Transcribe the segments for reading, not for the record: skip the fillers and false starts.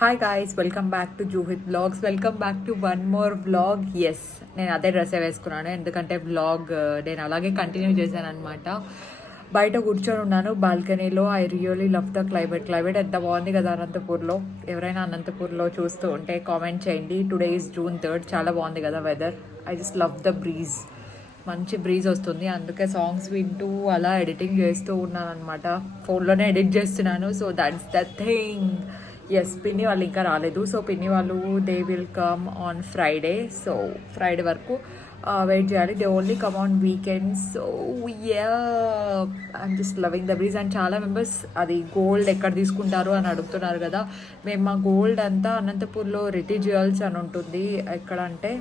Hi guys, welcome back to Juhith blogs. Welcome back to one more vlog. Yes, నేను అదే డ్రెస్సే వేసుకున్నాను ఎందుకంటే vlog నేను అలాగే కంటిన్యూ చేశాను అనమాట. బయట కూర్చొని ఉన్నాను బాల్కనీలో. I really love the climate ఎంత బాగుంది కదా అనంతపూర్లో. ఎవరైనా అనంతపూర్లో చూస్తూ ఉంటే కామెంట్ చేయండి. Today is June 3rd. చాలా బాగుంది కదా weather. I just love the breeze. మంచి బ్రీజ్ వస్తుంది, అందుకే సాంగ్స్ వింటూ అలా ఎడిటింగ్ చేస్తూ ఉన్నాను అనమాట. ఫోన్లోనే ఎడిట్ చేస్తున్నాను. So that's the thing. Yes, పిన్ని వాళ్ళు ఇంకా రాలేదు. సో పిన్ని వాళ్ళు they will come on Friday. So Friday వరకు వెయిట్ చేయాలి. They only come on weekends. So I'm just loving the breeze. And చాలా మెంబర్స్ అది గోల్డ్ ఎక్కడ తీసుకుంటారు అని అడుగుతున్నారు కదా. మేము మా గోల్డ్ అంతా అనంతపూర్లో రితి జ్యువెల్స్ అని ఉంటుంది. ఎక్కడ అంటే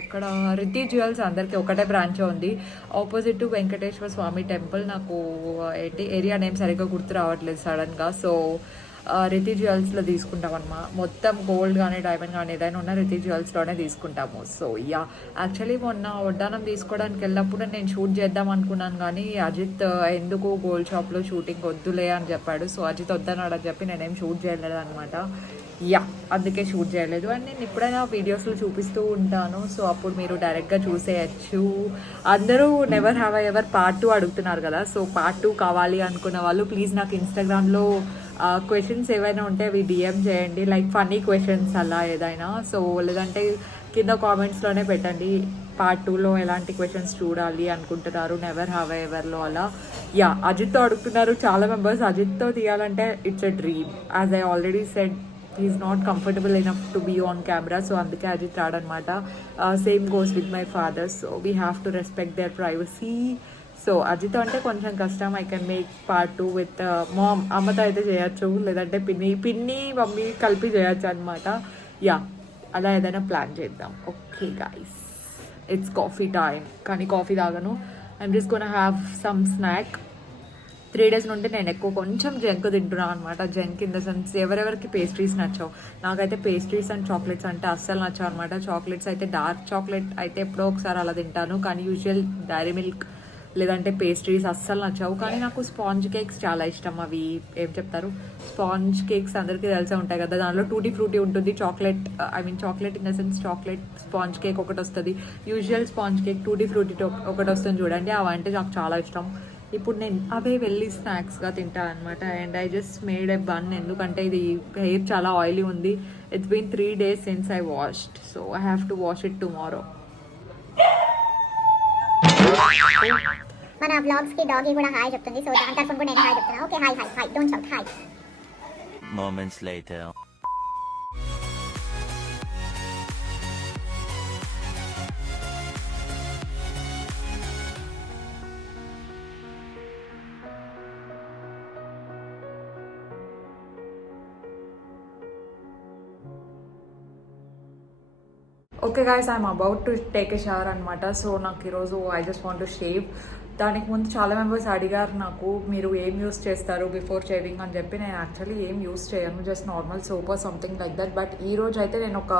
ఇక్కడ రితి జ్యువెల్స్ అందరికీ ఒకటే బ్రాంచ్ ఉంది, opposite to Venkateswara Swamy temple. నాకు ఏంటి ఏరియా నేమ్ సరిగ్గా గుర్తు రావట్లేదు సడన్గా. సో రితి జ్యువెల్స్లో తీసుకుంటాం అన్నమాట. మొత్తం గోల్డ్ కానీ డైమండ్ కానీ ఏదైనా ఉన్న రితి జ్యువెల్స్లోనే తీసుకుంటాము. సో యాక్చువల్లీ మొన్న వడ్డానం తీసుకోవడానికి వెళ్ళినప్పుడు నేను షూట్ చేద్దాం అనుకున్నాను, కానీ అజిత్ ఎందుకు గోల్డ్ షాప్లో షూటింగ్ వద్దులే అని చెప్పాడు. సో అజిత్ వద్దన్నాడు అని చెప్పి నేనేం షూట్ చేయలేదు అనమాట. అందుకే షూట్ చేయలేదు. అండ్ నేను ఎప్పుడైనా వీడియోస్లో చూపిస్తూ ఉంటాను, సో అప్పుడు మీరు డైరెక్ట్గా చూసేయచ్చు. అందరూ never have I ever part 2 అడుగుతున్నారు కదా. సో పార్ట్ 2 కావాలి అనుకున్న వాళ్ళు ప్లీజ్ నాకు ఇన్స్టాగ్రామ్లో క్వశ్చన్స్ ఏవైనా ఉంటే అవి డిఎం చేయండి, లైక్ ఫన్నీ క్వశ్చన్స్ అలా ఏదైనా. సో లేదంటే కింద కామెంట్స్లోనే పెట్టండి పార్ట్ 2లో ఎలాంటి క్వశ్చన్స్ చూడాలి అనుకుంటున్నారు నెవర్ హ్యావ్ ఐ ఎవర్లో అలా. అజిత్తో అడుగుతున్నారు చాలా మెంబర్స్. అజిత్తో తీయాలంటే it's a dream. As I already said, is not comfortable enough to be on camera. So అందుకే అజిత్ రాడనమాట. Same goes with my father. So we have to respect their privacy. So Ajith అంటే కొంచెం కష్టం. I can make part 2 with mom. అమ్మతో అయితే చేయొచ్చు, లేదంటే పిన్ని మమ్మీ కలిపి చేయొచ్చు అనమాట. అలా ఏదైనా ప్లాన్ చేద్దాం. Okay guys, it's coffee time. కానీ కాఫీ తాగను. I'm just gonna have some snack. 3 days నుండి నేను ఎక్కువ కొంచెం జంక్ తింటున్నాను అనమాట. జంక్ ఇన్ ద సెన్స్ ఎవరెవరికి పేస్ట్రీస్ నచ్చావు. నాకైతే పేస్ట్రీస్ అండ్ చాక్లెట్స్ అంటే అస్సలు నచ్చావు అనమాట. చాక్లెట్స్ అయితే డార్క్ చాక్లెట్ అయితే ఎప్పుడో ఒకసారి అలా తింటాను, కానీ యూజువల్ డైరీ మిల్క్ లేదంటే పేస్ట్రీస్ అస్సలు నచ్చావు. కానీ నాకు స్పాంజ్ కేక్స్ చాలా ఇష్టం. అవి ఏం చెప్తారు, స్పాంజ్ కేక్స్ అందరికీ తెలిసే ఉంటాయి కదా. దానిలో టూటీ ఫ్రూటీ ఉంటుంది, chocolate chocolate in the sense chocolate sponge cake ఒకటి వస్తుంది, usual sponge cake tutti frutti ఒకటి వస్తుంది చూడండి. అవంటే నాకు చాలా ఇష్టం. ఇప్పుడు నేను అవే వెళ్ళి స్నాక్స్గా తింటాను అనమాట. And I just made a bun, ఎందుకంటే ఇది హెయిర్ చాలా ఆయిలీ ఉంది. It's been 3 days since I washed. So I have to wash it tomorrow. మన వ్లాగ్స్ కి డాగీ కూడా హాయ్ చెప్తుంది. సో దాని తరఫున కూడా నేను హాయ్ చెప్తున్నా. Okay, hi hi hi, don't shout, hi. Moments later. Okay guys, I'm about to take a shower అనమాట. సో నాకు ఈరోజు I just want to shave. దానికి ముందు చాలా మెంబర్స్ అడిగారు నాకు, మీరు ఏం యూస్ చేస్తారు బిఫోర్ షేవింగ్ అని చెప్పి. నేను యాక్చువల్లీ ఏం యూస్ చేయను, just normal soap or something like that. But ఈ రోజు అయితే నేను ఒక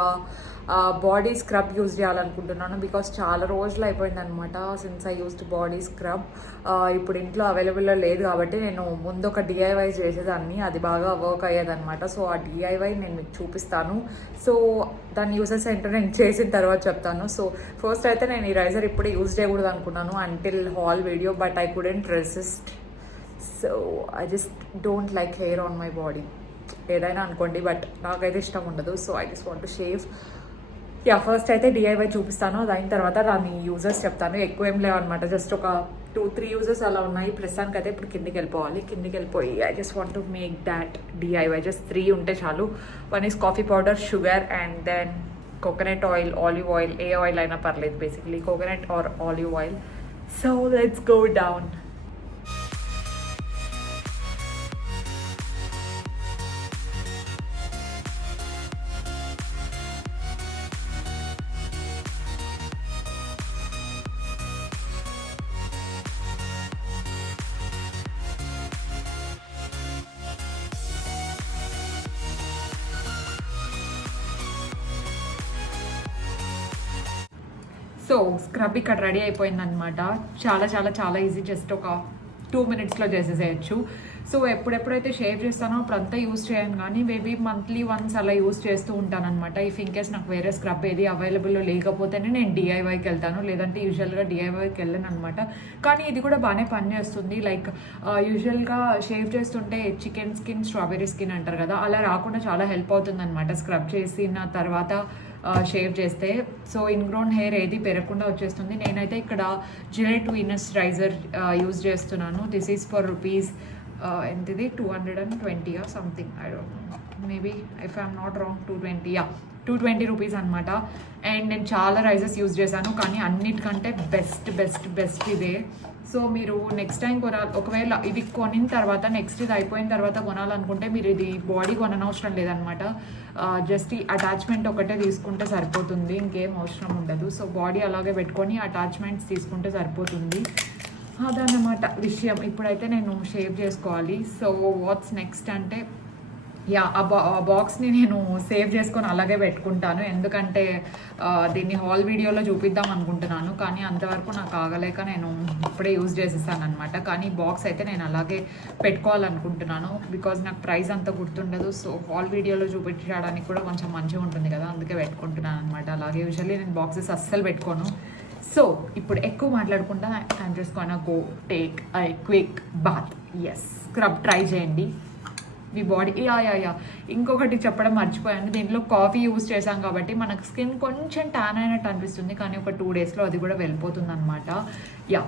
బాడీ స్క్రబ్ యూజ్ చేయాలనుకుంటున్నాను, బికాస్ చాలా రోజులు అయిపోయింది అనమాట since I used body scrub. ఇప్పుడు ఇంట్లో అవైలబుల్లో లేదు కాబట్టి నేను ముందు ఒక డిఐవై చేసేదాన్ని, అది బాగా వర్క్ అయ్యేదన్నమాట. సో ఆ డిఐవై నేను మీకు చూపిస్తాను. సో దాని యూజెస్ ఏంటో నేను చేసిన తర్వాత చెప్తాను. సో ఫస్ట్ అయితే నేను ఈ రైజర్ ఇప్పుడు యూజ్ చేయకూడదు అనుకున్నాను until hall video, but I couldn't resist. So I just don't like hair on my body. ఏదైనా అనుకోండి, బట్ నాకైతే ఇష్టం ఉండదు. So I just want to shave. First అయితే డిఐవై చూపిస్తాను, దాని తర్వాత దాని యూజెస్ చెప్తాను. ఎక్కువ ఏం లేవు అనమాట, జస్ట్ ఒక 2-3 యూజెస్ అలా ఉన్నాయి ప్రస్తుతానికి. అయితే ఇప్పుడు కిందికి వెళ్ళిపోయి I just want to make that DIY. Just 3 ఉంటే చాలు. 1 is coffee powder, sugar, and then coconut oil, olive oil, ఏ ఆయిల్ అయినా పర్లేదు, basically coconut or olive oil. So let's go down. So scrub ఇక్కడ రెడీ అయిపోయిందనమాట. చాలా చాలా చాలా ఈజీ. జస్ట్ ఒక 2 minutesలో చేసేసేయచ్చు. సో ఎప్పుడెప్పుడైతే షేవ్ చేస్తానో అప్పుడంతా యూస్ చేయను, కానీ మేబీ మంత్లీ వన్స్ అలా యూస్ చేస్తూ ఉంటాను అనమాట. ఇఫ్ ఇన్ కేస్ నాకు వేరే స్క్రబ్ ఏది అవైలబుల్లో లేకపోతేనే నేను డిఐవైకి వెళ్తాను, లేదంటే యూజువల్గా డిఐవైకి వెళ్ళను అనమాట. కానీ ఇది కూడా బాగానే పనిచేస్తుంది. లైక్ యూజువల్గా షేవ్ చేస్తుంటే చికెన్ స్కిన్ స్ట్రాబెర్రీ స్కిన్ అంటారు కదా, అలా రాకుండా చాలా హెల్ప్ అవుతుంది అనమాట స్క్రబ్ చేసిన తర్వాత షేవ్ చేస్తే. సో ఇన్గ్రోన్ హెయిర్ ఏది పెరగకుండా వచ్చేస్తుంది. నేనైతే ఇక్కడ జిలెట్ వీనస్ రైజర్ యూజ్ చేస్తున్నాను. దిస్ ఈజ్ ఫర్ రూపీస్ ఎంతది 220 something, I don't know, maybe if I'm not wrong 220 rupees అనమాట. అండ్ నేను చాలా రైజెస్ యూజ్ చేశాను, కానీ అన్నిటికంటే బెస్ట్ ఇదే. సో మీరు నెక్స్ట్ టైం ఒకవేళ ఇది కొనిన తర్వాత నెక్స్ట్ ఇది అయిపోయిన తర్వాత కొనాలనుకుంటే మీరు ఇది బాడీ కొననవసరం లేదనమాట. జస్ట్ ఈ అటాచ్మెంట్ ఒకటే తీసుకుంటే సరిపోతుంది, ఇంకేం అవసరం ఉండదు. సో బాడీ అలాగే పెట్టుకొని అటాచ్మెంట్స్ తీసుకుంటే సరిపోతుంది. అదన్నమాట విషయం. ఇప్పుడైతే నేను షేవ్ చేసుకోవాలి. సో వాట్స్ నెక్స్ట్ అంటే ఆ బాక్స్ని నేను సేవ్ చేసుకొని అలాగే పెట్టుకుంటాను, ఎందుకంటే దీన్ని హాల్ వీడియోలో చూపిద్దాం అనుకుంటున్నాను, కానీ అంతవరకు నాకు ఆగలేక నేను ఇప్పుడే యూజ్ చేసేసాను అనమాట. కానీ బాక్స్ అయితే నేను అలాగే పెట్టుకోవాలనుకుంటున్నాను, బికాజ్ నాకు ప్రైస్ అంత గుర్తుండదు. సో హాల్ వీడియోలో చూపించడానికి కూడా కొంచెం మంచిగా ఉంటుంది కదా, అందుకే పెట్టుకుంటున్నాను అనమాట. అలాగే యూజువల్లీ నేను బాక్సెస్ అస్సలు పెట్టుకోను. సో ఇప్పుడు ఎక్కువ మాట్లాడకుండా I'm just gonna go take a quick bath. Yes, scrub try చేయండి మీ బాడీ. యా ఇంకొకటి చెప్పడం మర్చిపోయాను, దీంట్లో కాఫీ యూస్ చేసాం కాబట్టి మనకు స్కిన్ కొంచెం ట్యాన్ అయినట్టు అనిపిస్తుంది, కానీ ఒక 2 డేస్లో అది కూడా వెళ్ళిపోతుంది అనమాట. Yeah,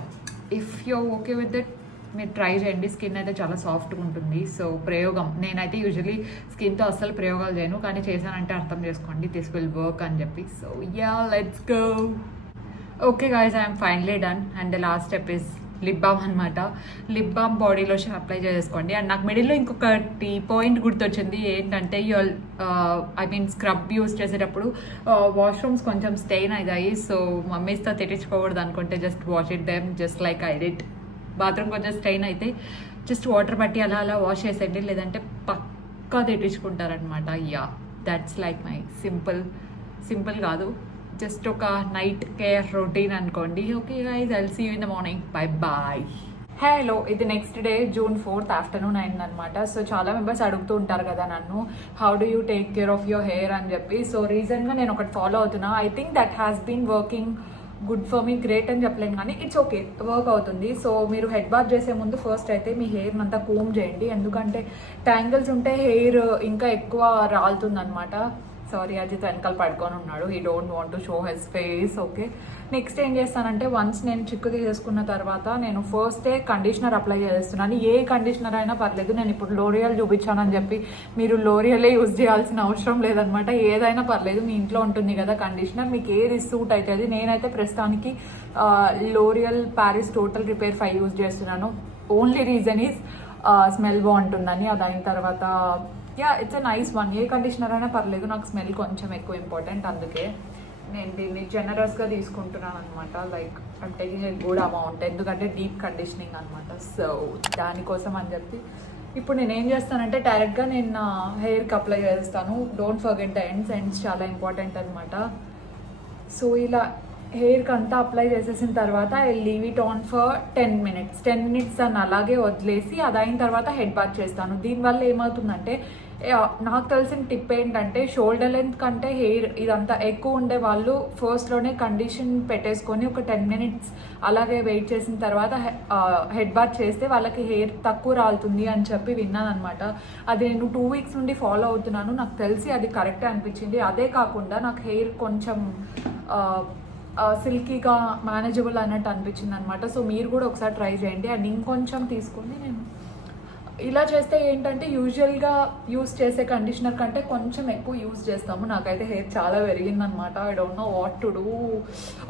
if you okay with it మీరు ట్రై చేయండి. స్కిన్ అయితే చాలా సాఫ్ట్గా ఉంటుంది. సో ప్రయోగం, నేనైతే యూజువలీ స్కిన్తో అస్సలు ప్రయోగాలు చేయను, కానీ చేశానంటే అర్థం చేసుకోండి, దిస్ విల్ వర్క్ అని చెప్పి. So yeah, let's go. Okay guys, I'm finally done. And the last step is lip balm అనమాట. Lip balm body lotion apply చేసుకోండి. అండ్ నాకు మిడిల్లో ఇంకొకటి పాయింట్ గుర్తొచ్చింది, ఏంటంటే ఐ మీన్ స్క్రబ్ యూస్ చేసేటప్పుడు వాష్రూమ్స్ కొంచెం స్టెయిన్ అవుతాయి. సో మమ్మీస్తో తిట్టించుకోకూడదు అనుకుంటే just wash it them just like I did. Bathroom కొంచెం స్టెయిన్ అయితే జస్ట్ వాటర్ పట్టి అలా వాష్ చేసేయండి, లేదంటే పక్కా తిట్టించుకుంటారనమాట. Yeah, that's like my simple కాదు, జస్ట్ ఒక నైట్ కేర్ రొటీన్ అనుకోండి. Okay guys, I'll see you in the morning. Bye. Hello, ఇది next day June 4th afternoon అయిందనమాట. సో చాలా మెంబర్స్ అడుగుతూ ఉంటారు కదా నన్ను, how do you take care of your hair అని చెప్పి. సో రీసెంట్గా నేను ఒకటి ఫాలో అవుతున్నా. I think that has been working good for me, great అని చెప్పలేను, కానీ ఇట్స్ ఓకే, వర్క్ అవుతుంది. సో మీరు హెడ్ బాత్ చేసే ముందు ఫస్ట్ అయితే మీ హెయిర్ అంతా కోమ్ చేయండి, ఎందుకంటే ట్యాంగిల్స్ ఉంటే హెయిర్ ఇంకా ఎక్కువ రాలుతుంది అనమాట. సారీ, అజిత్ వెనకాల పడుకొని ఉన్నాడు, he don't want to show his face. Okay, next ఏం చేస్తానంటే వన్స్ నేను చిక్కు తీసేసుకున్న తర్వాత నేను ఫస్ట్ డే కండిషనర్ అప్లై చేస్తున్నాను. ఏ కండిషనర్ అయినా పర్లేదు, నేను ఇప్పుడు లోరియల్ చూపించానని చెప్పి మీరు లోరియలే యూజ్ చేయాల్సిన అవసరం లేదనమాట. ఏదైనా పర్లేదు, మీ ఇంట్లో ఉంటుంది కదా కండిషనర్, మీకు ఏది సూట్ అవుతుంది. నేనైతే ప్రస్తుతానికి L'Oreal Paris total repair 5 use చేస్తున్నాను. ఓన్లీ రీజన్ ఈజ్ స్మెల్ బాగుంటుందని. అది అయిన తర్వాత yeah, it's a nice one. A conditioner అయినా పర్లేదు, నాకు స్మెల్ కొంచెం ఎక్కువ ఇంపార్టెంట్, అందుకే నేను దీన్ని జనరస్గా తీసుకుంటున్నాను అనమాట. లైక్ అంటే గుడ్ అమౌంట్, ఎందుకంటే డీప్ కండిషనింగ్ అనమాట. సో దానికోసం అని చెప్పి ఇప్పుడు నేను ఏం చేస్తానంటే డైరెక్ట్గా నేను నా హెయిర్కి అప్లై చేస్తాను. డోంట్ ఫర్గెట్ ద ఎండ్స్ చాలా ఇంపార్టెంట్ అనమాట. సో ఇలా హెయిర్కి అంతా అప్లై చేసేసిన తర్వాత I leave it on for 10 minutes దాన్ని అలాగే వదిలేసి అది అయిన తర్వాత హెడ్ బాత్ చేస్తాను. దీనివల్ల ఏమవుతుందంటే నాకు తెలిసిన టిప్ ఏంటంటే షోల్డర్ లెంత్ కంటే హెయిర్ ఇదంతా ఎక్కువ ఉండే వాళ్ళు ఫస్ట్లోనే కండిషన్ పెట్టేసుకొని ఒక 10 minutes అలాగే వెయిట్ చేసిన తర్వాత హెడ్ బాత్ చేస్తే వాళ్ళకి హెయిర్ తక్కువ రాలుతుంది అని చెప్పి విన్నాను అనమాట. అది నేను 2 weeks నుండి ఫాలో అవుతున్నాను. నాకు తెలిసి అది కరెక్టే అనిపించింది. అదే కాకుండా నాకు హెయిర్ కొంచెం సిల్కీగా మేనేజబుల్ అన్నట్టు అనిపించింది అనమాట. సో మీరు కూడా ఒకసారి ట్రై చేయండి. అండ్ ఇంకొంచెం తీసుకొని నేను ఇలా చేస్తే ఏంటంటే యూజువల్గా యూస్ చేసే కండిషనర్ కంటే కొంచెం ఎక్కువ యూస్ చేస్తాము. నాకైతే హెయిర్ చాలా పెరిగిందనమాట. I don't know what to do.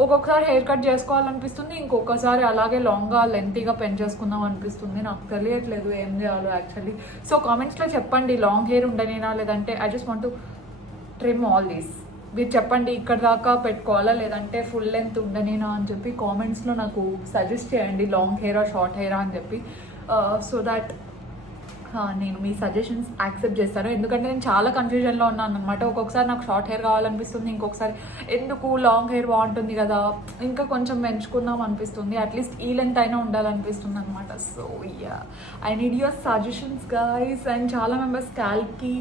ఒక్కొక్కసారి హెయిర్ కట్ చేసుకోవాలనిపిస్తుంది, ఇంకొకసారి అలాగే లాంగ్గా లెంతీగా పెంచేసుకుందాం అనిపిస్తుంది. నాకు తెలియట్లేదు ఏం చేయాలో యాక్చువల్లీ. సో కామెంట్స్లో చెప్పండి, లాంగ్ హెయిర్ ఉండనేనా లేదంటే I just want to trim all these. మీరు చెప్పండి, ఇక్కడ దాకా పెట్టుకోవాలా లేదంటే ఫుల్ లెంత్ ఉండనేనా అని చెప్పి కామెంట్స్లో నాకు సజెస్ట్ చేయండి, లాంగ్ హెయిరా షార్ట్ హెయిరా అని చెప్పి. సో దట్ నేను మీ సజెషన్స్ యాక్సెప్ట్ చేస్తాను. ఎందుకంటే నేను చాలా కన్ఫ్యూజన్లో ఉన్నాను అనమాట. ఒక్కొక్కసారి నాకు షార్ట్ హెయిర్ కావాలనిపిస్తుంది, ఇంకొకసారి ఎందుకు లాంగ్ హెయిర్ బాగుంటుంది కదా ఇంకా కొంచెం పెంచుకుందాం అనిపిస్తుంది, అట్లీస్ట్ ఈ లెంత్ అయినా ఉండాలనిపిస్తుంది అనమాట. So yeah I need your suggestions guys. And చాలా మెంబర్స్ స్కాల్ప్కి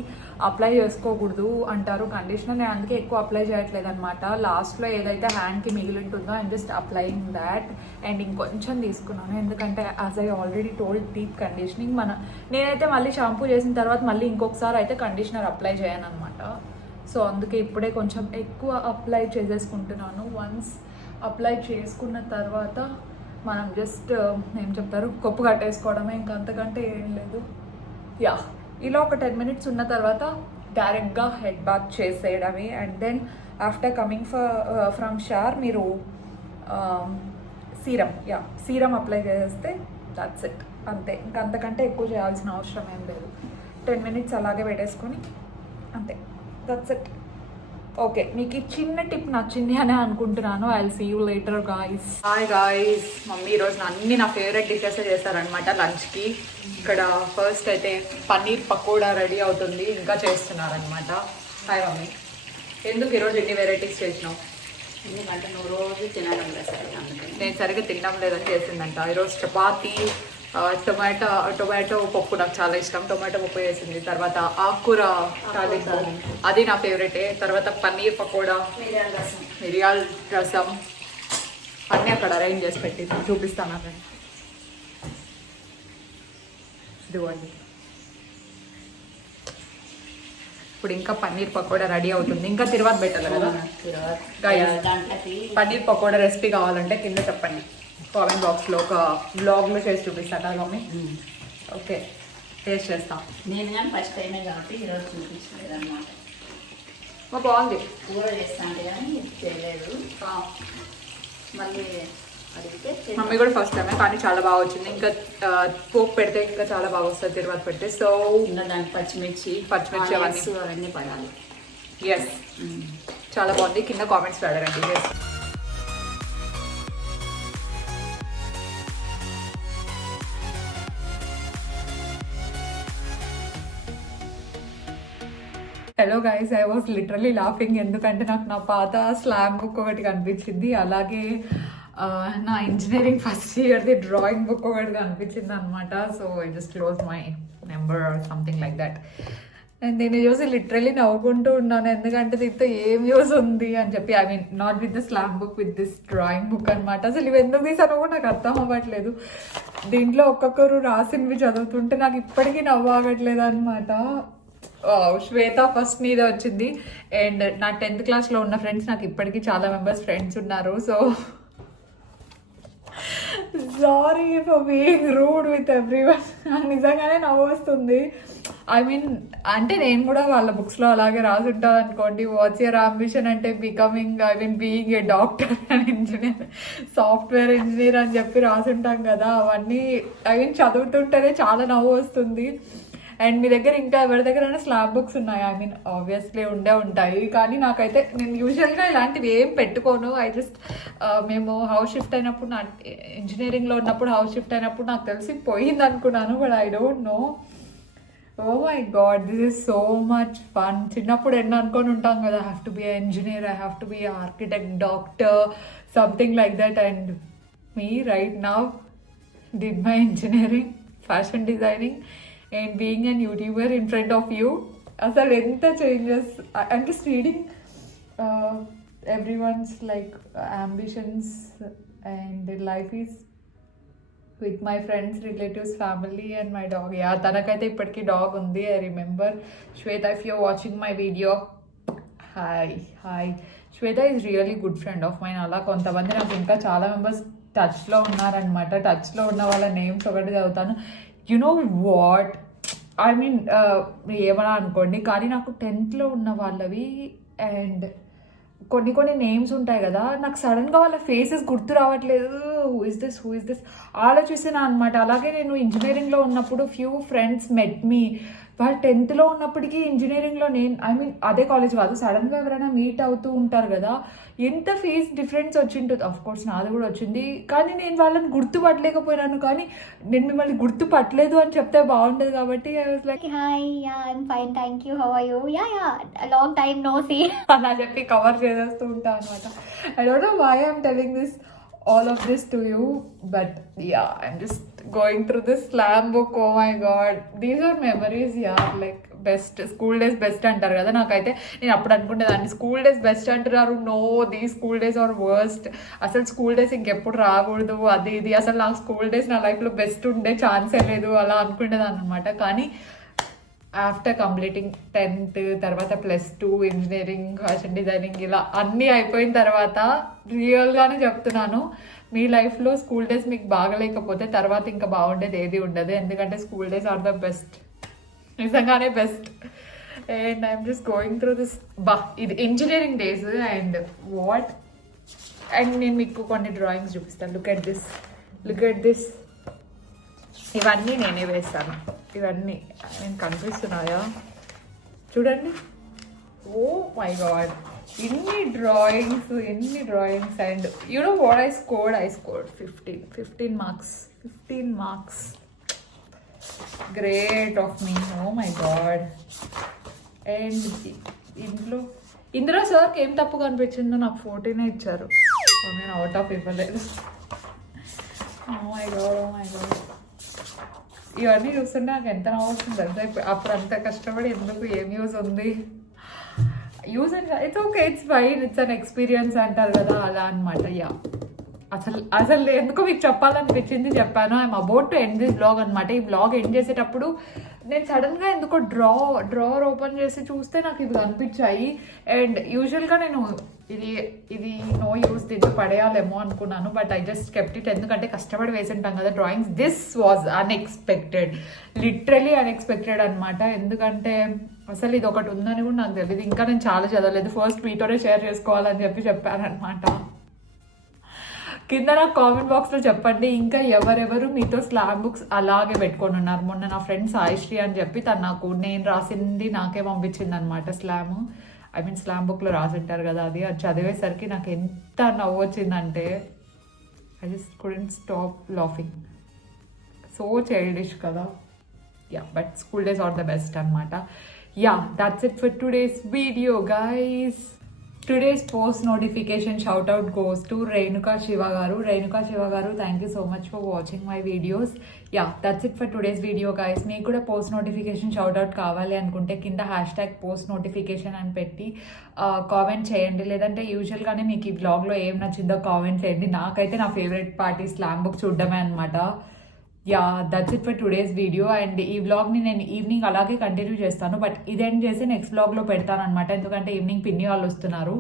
అప్లై చేసుకోకూడదు అంటారు కండిషనర్. నేను అందుకే ఎక్కువ అప్లై చేయట్లేదు అనమాట. లాస్ట్లో ఏదైతే హ్యాండ్కి మిగిలి ఉంటుందో I'm just applying that. And ఇంకొంచెం తీసుకున్నాను ఎందుకంటే as I already told deep conditioning నేనైతే మళ్ళీ షాంపూ చేసిన తర్వాత మళ్ళీ ఇంకొకసారి అయితే కండిషనర్ అప్లై చేయను అనమాట. సో అందుకే ఇప్పుడే కొంచెం ఎక్కువ అప్లై చేసేసుకుంటున్నాను. వన్స్ అప్లై చేసుకున్న తర్వాత మనం జస్ట్ ఏం చెప్తారు కొప్పు కట్టేసుకోవడమే, ఇంకా అంతకంటే ఏం లేదు. యా ఇలా ఒక 10 minutes ఉన్న తర్వాత డైరెక్ట్గా హెడ్ బాత్ చేసేయడమే. And then after coming from shower మీరు సీరం అప్లై చేస్తే దట్స్ ఇట్, అంతే. ఇంకా అంతకంటే ఎక్కువ చేయాల్సిన అవసరం ఏం లేదు. 10 minutes అలాగే పెట్టేసుకొని అంతే, దట్స్ ఇట్. ఓకే, మీకు ఈ చిన్న టిప్ నచ్చింది అని అనుకుంటున్నాను. I will see you later guys. Hi guys, mummy ఈరోజు అన్ని నా ఫేవరెట్ డిషెస్ చేస్తారనమాట లంచ్కి. ఇక్కడ ఫస్ట్ అయితే పన్నీర్ పకోడా రెడీ అవుతుంది, ఇంకా చేస్తున్నారనమాట. హాయ్ మమ్మీ, ఎందుకు ఈరోజు ఎన్ని వెరైటీస్ చేసినావు? ఎందుకంటే నువ్వు రోజు తినడం లేదు సరిగ్గా, అందుకని. నేను సరిగ్గా తినడం లేదని చేసిందంట. ఈరోజు చపాతీ, టొమాటో పప్పు నాకు చాలా ఇష్టం, టొమాటో పప్పు చేసింది. తర్వాత ఆకుకూర తాలింపు, అది నా ఫేవరెటే. తర్వాత పన్నీర్ పకోడా, మిరియాల రసం అన్నీ అక్కడ అరేంజ్ చేసి పెట్టి చూపిస్తాను అక్కడ. ఇదిగోండి, ఇప్పుడు ఇంకా పన్నీర్ పకోడా రెడీ అవుతుంది. ఇంకా తిరువాత పెట్టాలి కదా Guys, దాంట్లోకి పన్నీర్ పకోడా రెసిపీ కావాలంటే కింద చెప్పండి, కామెంట్ బాక్స్లో ఒక బ్లాగ్లో చేసి చూపిస్తాను కదా మమ్మీ. ఓకే, టేస్ట్ చేస్తాం. నేను కానీ ఫస్ట్ టైమే కాబట్టి ఈరోజు చూపించలేదు అనమాట. బాగుంది. కూర చేస్తా అంటే కానీ చేయలేదు. మళ్ళీ అడిగితే మమ్మీ కూడా ఫస్ట్ టైమే, కానీ చాలా బాగా వచ్చింది. ఇంకా పోపు పెడితే ఇంకా చాలా బాగా వస్తుంది తిరువాత పెడితే. సో ఇంకా దానికి పచ్చిమిర్చి అవన్నీ అవన్నీ పడాలి. ఎస్, చాలా బాగుంది. కింద కామెంట్స్ అడగండి. Yes, hello guys, I was literally laughing ఎందుకంటే నాకు నా పాత స్లామ్ బుక్ ఒకటి కనిపించింది, అలాగే నా ఇంజనీరింగ్ ఫస్ట్ ఇయర్ది డ్రాయింగ్ బుక్ ఒకటి కనిపించింది అనమాట. So I just close my number or something like that. And దీన్ని చూసి లిటరలీ నవ్వుకుంటూ ఉన్నాను, ఎందుకంటే దీంతో ఏం యూస్ ఉంది అని చెప్పి. I mean not with the slam book, with this drawing book అనమాట. అసలు ఇవి ఎందుకు తీసానో కూడా నాకు అర్థం అవ్వట్లేదు. దీంట్లో ఒక్కొక్కరు రాసినవి చదువుతుంటే నాకు ఇప్పటికీ నవ్వు ఆగట్లేదు అనమాట. శ్వేత ఫస్ట్ నీదే వచ్చింది. అండ్ నా 10th క్లాస్లో ఉన్న ఫ్రెండ్స్ నాకు ఇప్పటికీ చాలా మెంబర్స్ ఫ్రెండ్స్ ఉన్నారు. So sorry for being rude with everyone. నాకు నిజంగానే నవ్వు వస్తుంది. ఐ మీన్ అంటే నేను కూడా వాళ్ళ బుక్స్లో అలాగే రాసుంటాను అనుకోండి. వాట్స్ యువర్ అంబిషన్ అంటే being a doctor and engineer, software engineer అని చెప్పి రాసుంటాం కదా. అవన్నీ చదువుతుంటేనే చాలా నవ్వు వస్తుంది. అండ్ మీ దగ్గర ఇంకా ఎవరి దగ్గరైనా స్లాబ్ బుక్స్ ఉన్నాయి? ఐ మీన్ ఆబ్వియస్లీ ఉంటాయి, కానీ నాకైతే నేను యూజువల్గా ఇలాంటివి ఏం పెట్టుకోను. ఐ జస్ట్ మేము హౌస్ షిఫ్ట్ అయినప్పుడు, నా ఇంజనీరింగ్లో ఉన్నప్పుడు హౌస్ షిఫ్ట్ అయినప్పుడు నాకు తెలిసి పోయింది అనుకున్నాను, but I don't know. Oh my God, this is so much fun. చిన్నప్పుడు ఎన్నో అనుకొని ఉంటాం కదా, I have to be engineer, I have to be architect, doctor, something like that. And me right now did my engineering, fashion designing, and being an YouTuber in front of you. అసలు ఎంత changes. I'm just reading everyone's like ambitions and their life is with my friends, relatives, family and my dog. Yeah, తనకైతే ఇప్పటికీ dog ఉంది. I remember. Shweta, if you're watching my video, hi. Shweta is really good friend of mine. అలా కొంతమంది నాకు ఇంకా చాలా members టచ్లో ఉన్నారనమాట. టచ్లో ఉన్న వాళ్ళ నేమ్స్ ఒకటి చదువుతాను. You know what, I mean ఏమన్నా అనుకోండి, కానీ నాకు 10th ఉన్న వాళ్ళవి అండ్ కొన్ని నేమ్స్ ఉంటాయి కదా, నాకు సడన్గా వాళ్ళ ఫేసెస్ గుర్తు రావట్లేదు. హూ ఇస్ దిస్ ఆలోచిస్తున్నా అనమాట. అలాగే నేను ఇంజనీరింగ్లో ఉన్నప్పుడు ఫ్యూ ఫ్రెండ్స్ మెట్ మీ, వాళ్ళు 10th ఉన్నప్పటికీ ఇంజనీరింగ్లో ఐ మీన్ అదే కాలేజ్ కాదు, సడన్గా ఎవరైనా మీట్ అవుతూ ఉంటారు కదా, ఎంత ఫేస్ డిఫరెన్స్ వచ్చింటుంది. ఆఫ్ కోర్స్ నాది కూడా వచ్చింది, కానీ నేను వాళ్ళని గుర్తుపట్టలేకపోయినాను. కానీ నేను మిమ్మల్ని గుర్తుపట్టలేదు అని చెప్తే బాగుంటుంది కాబట్టి I was like Hi, yeah, I'm fine, thank you. How are you? Yeah, a long time no see. అలా చెప్పి కవర్ చేసేస్తూ ఉంటాను అనమాట. I don't know why I'm telling this all of this to you, but yeah, I'm just going through this slam book. Oh my god, these are memories. Yeah, like best school days best అంటారు కదా. నాకైతే నేను అప్పుడు అనుకునేదాన్ని school days best అంటున్నారు. No, దీ school days or worst. అసలు school days ఇంకెప్పుడు రాకూడదు, అది ఇది. అసలు నాకు స్కూల్ డేస్ నా లైఫ్లో బెస్ట్ ఉండే ఛాన్సే లేదు అలా అనుకునేదాన్ని అనమాట. కానీ ఆఫ్టర్ కంప్లీటింగ్ 10th తర్వాత +2 ఇంజనీరింగ్, ఫ్యాషన్ డిజైనింగ్ ఇలా అన్నీ అయిపోయిన తర్వాత రియల్గానే చెప్తున్నాను, మీ లైఫ్లో స్కూల్ డేస్ మీకు బాగలేకపోతే తర్వాత ఇంకా బాగుండేది ఏది ఉండదు. ఎందుకంటే school days are the best, నిజంగానే best. And I'm just going through this. ఇది engineering days and what. And నేను మీకు కొన్ని డ్రాయింగ్స్ చూపిస్తాను. Look at this. ఇవన్నీ నేనే వేస్తాను. ఇవన్నీ నేను కనిపిస్తున్నాయా చూడండి. ఓ మై గాడ్, ఎన్ని drawings. And you know what I scored 15 marks. Great of me. Oh my god. And ఇందులో సార్కి ఏం తప్పు కనిపించిందో నాకు 14 ఇచ్చారు. నేను అవుట్ ఆఫ్ ఇవ్వలేదు. Oh my God. ఇవన్నీ చూస్తుంటే నాకు ఎంత నవ్వుతుంది తెలుసా. అప్పుడు అంత కష్టపడి ఎందుకు, ఏం యూజ్ ఉంది? Use and it's okay, it's fine, it's an experience అంటారు కదా, అలా అనమాట. యా, అసలు ఎందుకు మీకు చెప్పాలనిపించింది చెప్పాను. I'm about to end this blog అనమాట. ఈ బ్లాగ్ ఎండ్ చేసేటప్పుడు నేను సడన్గా ఎందుకో డ్రావర్ ఓపెన్ చేసి చూస్తే నాకు ఇవి కనిపించాయి. అండ్ యూజువల్గా నేను ఇది నో యూస్, దీంట్లో పడేయాలేమో అనుకున్నాను. But I just kept it. ఎందుకంటే కష్టపడి వేసింటాం కదా drawings. This was unexpected, literally unexpected అనమాట. ఎందుకంటే అసలు ఇది ఒకటి ఉందని కూడా నాకు తెలియదు. ఇంకా నేను చాలా చదవలేదు. ఫస్ట్ మీతోనే షేర్ చేసుకోవాలని చెప్పాను అనమాట. కింద నాకు కామెంట్ బాక్స్లో చెప్పండి ఇంకా ఎవరెవరు మీతో స్లామ్ బుక్స్ అలాగే పెట్టుకొని ఉన్నారు. మొన్న నా ఫ్రెండ్ సాయిశ్రీ అని చెప్పి తను నాకు నేను రాసింది నాకే పంపించింది అనమాట. స్లామ్ బుక్లో రాసింటారు కదా, అది చదివేసరికి నాకు ఎంత నవ్వు వచ్చిందంటే I just couldn't stop laughing. So childish కదా. Yeah, but school days are the best అనమాట. Yeah, that's it for today's video, guys. Today's post notification shout out goes to Renuka Shiva garu. Thank you so much for watching my videos. Yeah, that's it for today's video, guys. Meeku kuda post notification shout out kavali anukunte kinda #post notification అని పెట్టి comment చేయండి. లేదంటే usual గానే మీకు ఈ blog లో ఏం నచ్చిందో కామెంట్ చేయండి. నాకైతే నా ఫేవరెట్ పార్టీ స్లామ్ బుక్ చూడడమే అనమాట. Yeah, that's it for today's video. And ఈ వ్లాగ్ని నేను ఈవినింగ్ అలాగే కంటిన్యూ చేస్తాను. బట్ ఇది ఎండ్ చేసి నెక్స్ట్ వ్లాగ్లో పెడతాను అనమాట. ఎందుకంటే ఈవినింగ్ పిన్ని వాళ్ళు వస్తున్నారు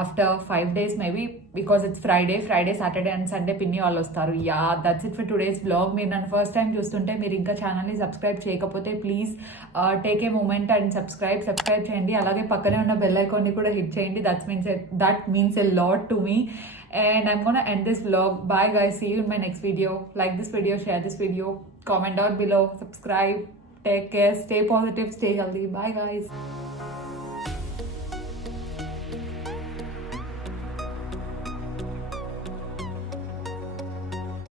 after 5 days maybe, because it's Friday, Saturday and Sunday పిన్ని వాళ్ళు వస్తారు. Yeah, that's it for today's vlog. మీరు నన్ను ఫస్ట్ టైం చూస్తుంటే మీరు ఇంకా ఛానల్ని సబ్స్క్రైబ్ చేయకపోతే please take a moment and subscribe చేయండి. అలాగే పక్కనే ఉన్న బెల్ ఐకాన్ని కూడా హిట్ చేయండి. That means a lot to me. And I'm gonna end this vlog. Bye guys, see you in my next video. Like this video, share this video, comment down below, subscribe, take care, stay positive, stay healthy. Bye guys.